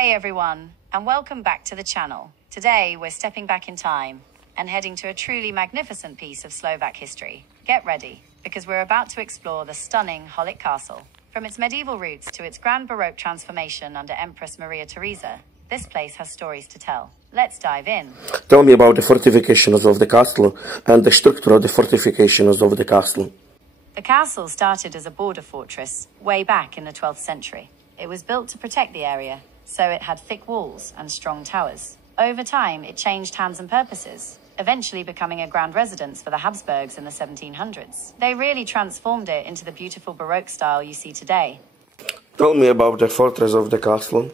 Hey everyone, and welcome back to the channel. Today we're stepping back in time and heading to a truly magnificent piece of Slovak history. Get ready, because we're about to explore the stunning Holič Castle. From its medieval roots to its grand Baroque transformation under Empress Maria Theresa, this place has stories to tell. Let's dive in. Tell me about the fortifications of the castle and the structure of the fortifications of the castle. The castle started as a border fortress way back in the 12th century. It was built to protect the area, so it had thick walls and strong towers. Over time, it changed hands and purposes, eventually becoming a grand residence for the Habsburgs in the 1700s. They really transformed it into the beautiful Baroque style you see today. Tell me about the fortress of the castle.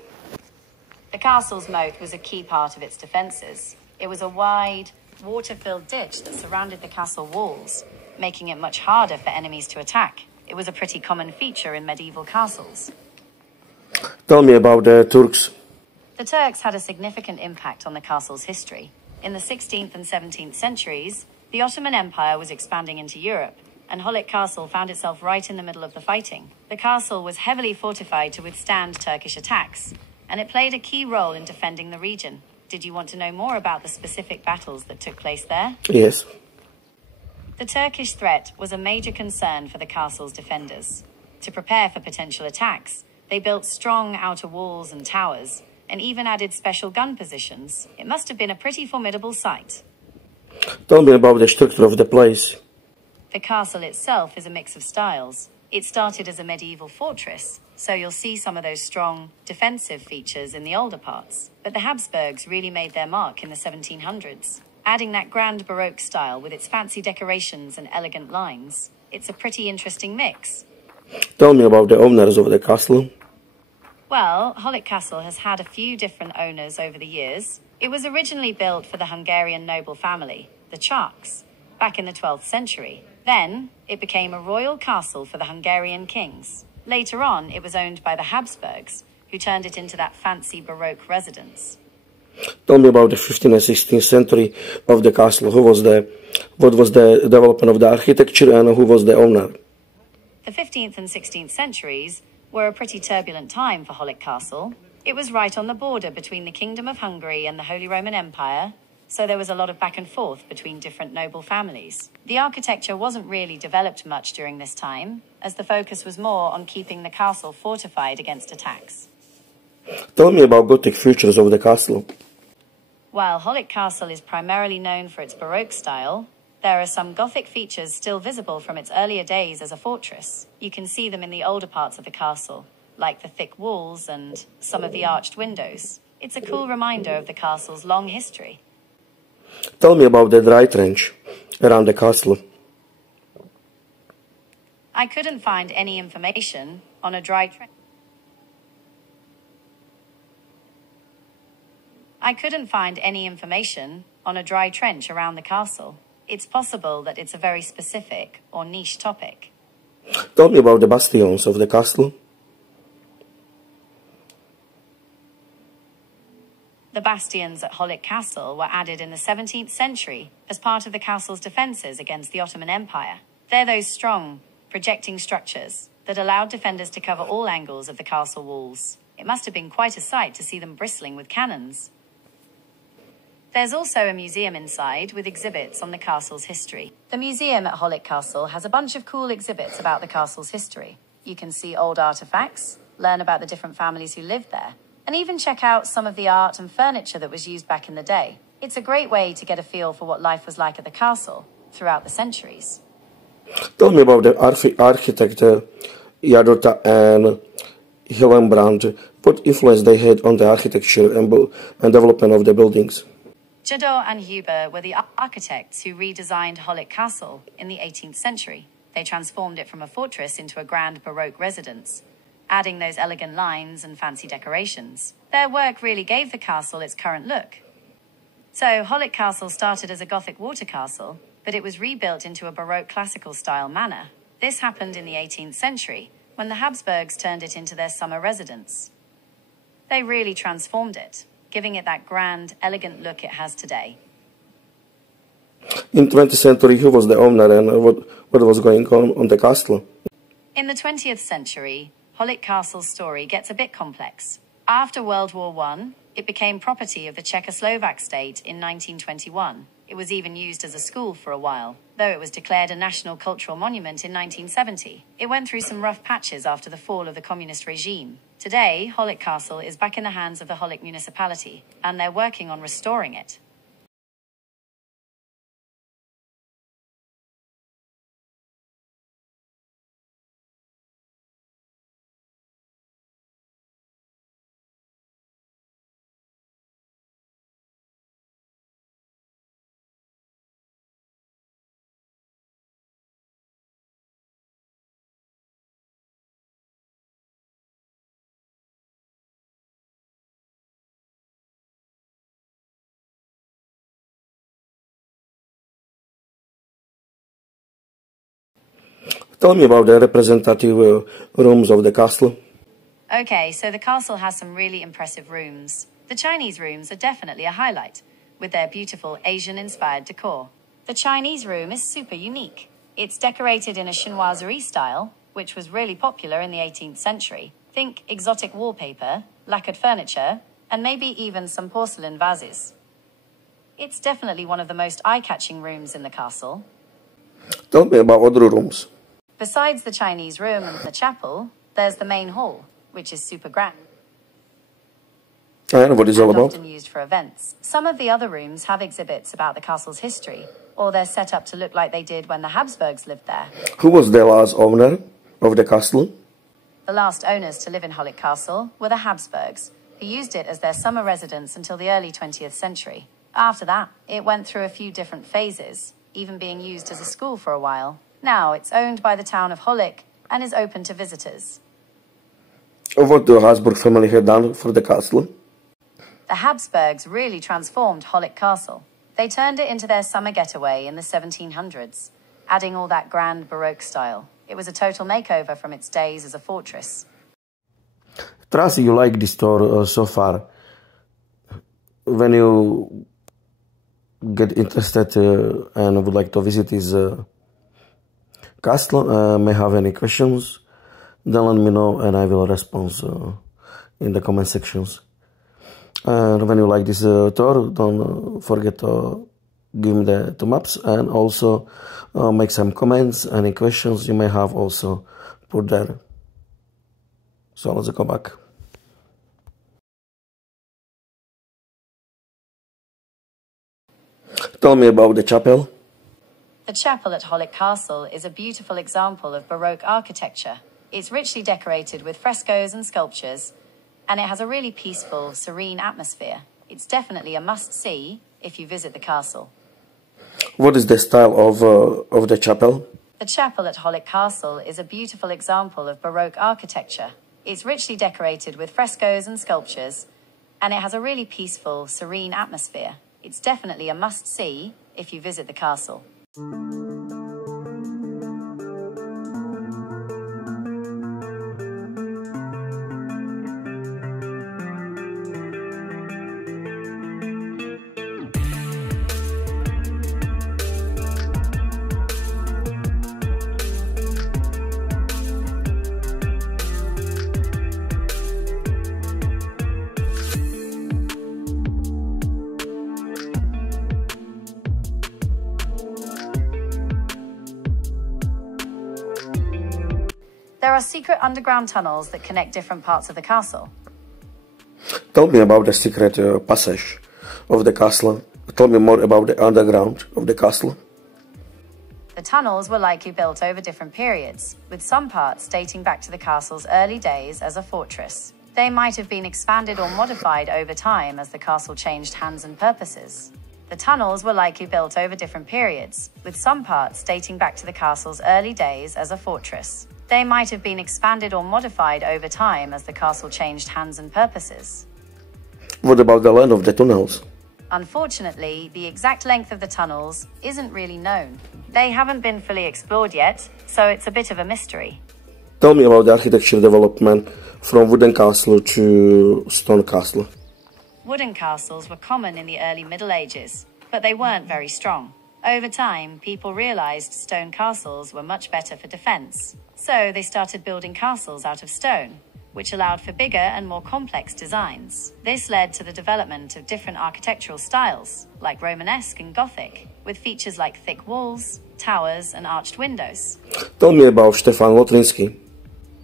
The castle's moat was a key part of its defences. It was a wide, water-filled ditch that surrounded the castle walls, making it much harder for enemies to attack. It was a pretty common feature in medieval castles. Tell me about the Turks. The Turks had a significant impact on the castle's history. In the 16th and 17th centuries, the Ottoman Empire was expanding into Europe, and Holič Castle found itself right in the middle of the fighting. The castle was heavily fortified to withstand Turkish attacks, and it played a key role in defending the region. Did you want to know more about the specific battles that took place there? Yes. The Turkish threat was a major concern for the castle's defenders. To prepare for potential attacks, they built strong outer walls and towers, and even added special gun positions. It must have been a pretty formidable sight. Tell me about the structure of the place. The castle itself is a mix of styles. It started as a medieval fortress, so you'll see some of those strong, defensive features in the older parts. But the Habsburgs really made their mark in the 1700s, adding that grand Baroque style with its fancy decorations and elegant lines. It's a pretty interesting mix. Tell me about the owners of the castle. Well, Holič Castle has had a few different owners over the years. It was originally built for the Hungarian noble family, the Czarks, back in the 12th century. Then, it became a royal castle for the Hungarian kings. Later on, it was owned by the Habsburgs, who turned it into that fancy Baroque residence. Tell me about the 15th and 16th century of the castle. What was the development of the architecture and who was the owner? The 15th and 16th centuries were a pretty turbulent time for Holič Castle. It was right on the border between the Kingdom of Hungary and the Holy Roman Empire, so there was a lot of back and forth between different noble families. The architecture wasn't really developed much during this time, as the focus was more on keeping the castle fortified against attacks. Tell me about Gothic features of the castle. While Holič Castle is primarily known for its Baroque style, there are some Gothic features still visible from its earlier days as a fortress. You can see them in the older parts of the castle, like the thick walls and some of the arched windows. It's a cool reminder of the castle's long history. Tell me about the dry trench around the castle. I couldn't find any information on a dry trench. around the castle. It's possible that it's a very specific or niche topic. Tell me about the bastions of the castle. The bastions at Holič Castle were added in the 17th century as part of the castle's defences against the Ottoman Empire. They're those strong, projecting structures that allowed defenders to cover all angles of the castle walls. It must have been quite a sight to see them bristling with cannons. There's also a museum inside with exhibits on the castle's history. The museum at Holič Castle has a bunch of cool exhibits about the castle's history. You can see old artifacts, learn about the different families who lived there, and even check out some of the art and furniture that was used back in the day. It's a great way to get a feel for what life was like at the castle throughout the centuries. Tell me about the architect Jadota and Hillenbrand. What influence they had on the architecture and development of the buildings? Jadot and Huber were the architects who redesigned Holič Castle in the 18th century. They transformed it from a fortress into a grand Baroque residence, adding those elegant lines and fancy decorations. Their work really gave the castle its current look. So, Holič Castle started as a Gothic water castle, but it was rebuilt into a Baroque classical style manor. This happened in the 18th century, when the Habsburgs turned it into their summer residence. They really transformed it, giving it that grand, elegant look it has today. In the 20th century, who was the owner and what was going on the castle? In the 20th century, Holič Castle's story gets a bit complex. After World War I, it became property of the Czechoslovak state in 1921. It was even used as a school for a while, though it was declared a national cultural monument in 1970. It went through some rough patches after the fall of the communist regime. Today, Holič Castle is back in the hands of the Holič municipality, and they're working on restoring it. Tell me about the representative rooms of the castle. Okay, so the castle has some really impressive rooms. The Chinese rooms are definitely a highlight, with their beautiful Asian-inspired decor. The Chinese room is super unique. It's decorated in a chinoiserie style, which was really popular in the 18th century. Think exotic wallpaper, lacquered furniture, and maybe even some porcelain vases. It's definitely one of the most eye-catching rooms in the castle. Tell me about other rooms. Besides the Chinese room and the chapel, there's the main hall, which is super grand. And what is it all about? Often used for events. Some of the other rooms have exhibits about the castle's history, or they're set up to look like they did when the Habsburgs lived there. Who was the last owner of the castle? The last owners to live in Holič Castle were the Habsburgs, who used it as their summer residence until the early 20th century. After that, it went through a few different phases, even being used as a school for a while. Now it's owned by the town of Holič and is open to visitors. What the Habsburg family had done for the castle? The Habsburgs really transformed Holič Castle. They turned it into their summer getaway in the 1700s, adding all that grand Baroque style. It was a total makeover from its days as a fortress. Tracy, you like this tour so far. When you get interested and would like to visit this castle, may have any questions, then let me know and I will respond in the comment sections. And when you like this tour, don't forget to give me the thumbs ups and also make some comments. Any questions you may have also put there. So let's go back. Tell me about the chapel. The chapel at Holič Castle is a beautiful example of Baroque architecture. It's richly decorated with frescoes and sculptures, and it has a really peaceful, serene atmosphere. It's definitely a must-see if you visit the castle. What is the style of the chapel? The chapel at Holič Castle is a beautiful example of Baroque architecture. It's richly decorated with frescoes and sculptures, and it has a really peaceful, serene atmosphere. It's definitely a must-see if you visit the castle. There are secret underground tunnels that connect different parts of the castle. Tell me about the secret passage of the castle. Tell me more about the underground of the castle. The tunnels were likely built over different periods, with some parts dating back to the castle's early days as a fortress. They might have been expanded or modified over time as the castle changed hands and purposes. The tunnels were likely built over different periods, with some parts dating back to the castle's early days as a fortress. They might have been expanded or modified over time as the castle changed hands and purposes. What about the length of the tunnels? Unfortunately, the exact length of the tunnels isn't really known. They haven't been fully explored yet, so it's a bit of a mystery. Tell me about the architecture development from wooden castle to stone castle. Wooden castles were common in the early Middle Ages, but they weren't very strong. Over time, people realized stone castles were much better for defense, so they started building castles out of stone, which allowed for bigger and more complex designs. This led to the development of different architectural styles, like Romanesque and Gothic, with features like thick walls, towers, and arched windows. Tell me about Stefan Lotrinsky.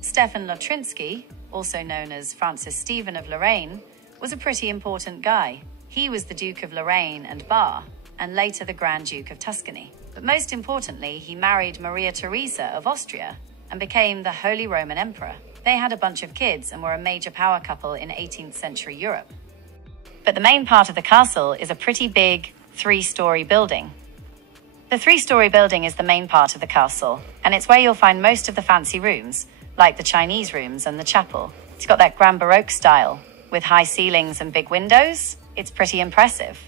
Stefan Lotrinsky, also known as Francis Stephen of Lorraine, was a pretty important guy. He was the Duke of Lorraine and Bar, and later the Grand Duke of Tuscany. But most importantly, he married Maria Theresa of Austria and became the Holy Roman Emperor. They had a bunch of kids and were a major power couple in 18th century Europe. But the main part of the castle is a pretty big 3-story building. The 3-story building is the main part of the castle, and it's where you'll find most of the fancy rooms, like the Chinese rooms and the chapel. It's got that Grand Baroque style, with high ceilings and big windows. It's pretty impressive.